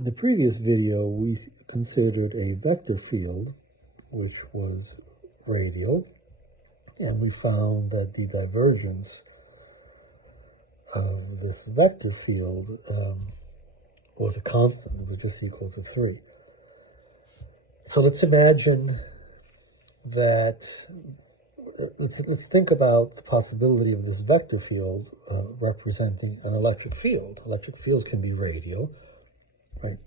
In the previous video, we considered a vector field, which was radial, and we found that the divergence of this vector field was a constant. It was just equal to 3. So let's imagine that, let's think about the possibility of this vector field representing an electric field. Electric fields can be radial, right?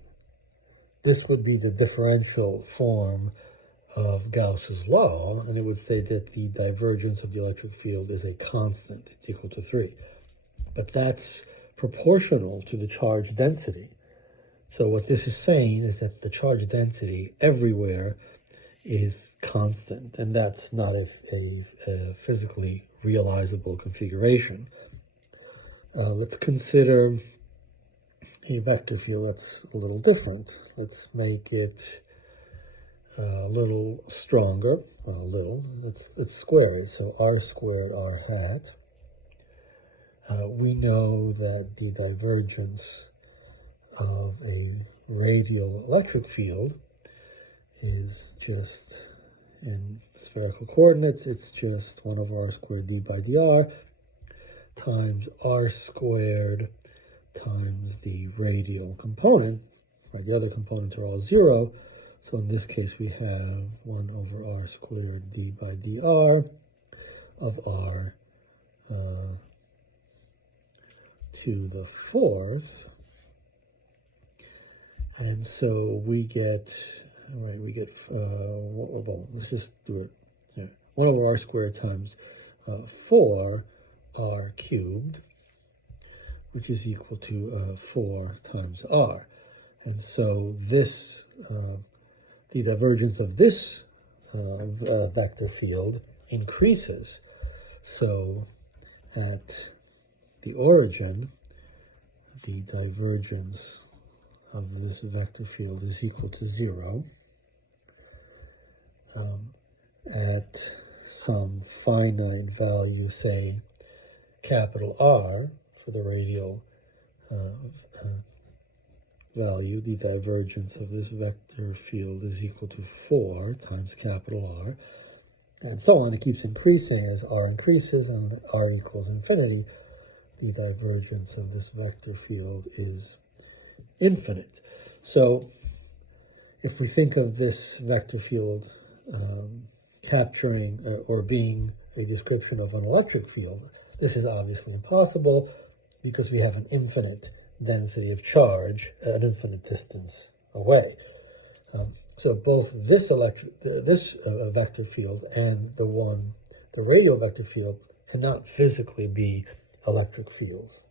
This would be the differential form of Gauss's law, and it would say that the divergence of the electric field is a constant. It's equal to 3. But that's proportional to the charge density. So what this is saying is that the charge density everywhere is constant, and that's not a physically realizable configuration. Let's consider a vector field that's a little different. Let's make it a little stronger. Well, a little. Let's square it. So r squared r hat. We know that the divergence of a radial electric field is just, in spherical coordinates, it's just 1 over r squared d by dr times r squared times the radial component. Right, the other components are all 0. So in this case, we have 1 over r squared d by dr of r to the 4th. And so we get, right, well, let's just do it here. 1 over r squared times 4 r cubed, which is equal to 4 times r. And so this, the divergence of this vector field increases. So at the origin, the divergence of this vector field is equal to 0. At some finite value, say capital R, for the radial value, the divergence of this vector field is equal to 4 times capital R, and so on. It keeps increasing as R increases, and R equals infinity. The divergence of this vector field is infinite. So if we think of this vector field capturing or being a description of an electric field, this is obviously impossible because we have an infinite density of charge at an infinite distance away. So both this vector field and the radial vector field cannot physically be electric fields.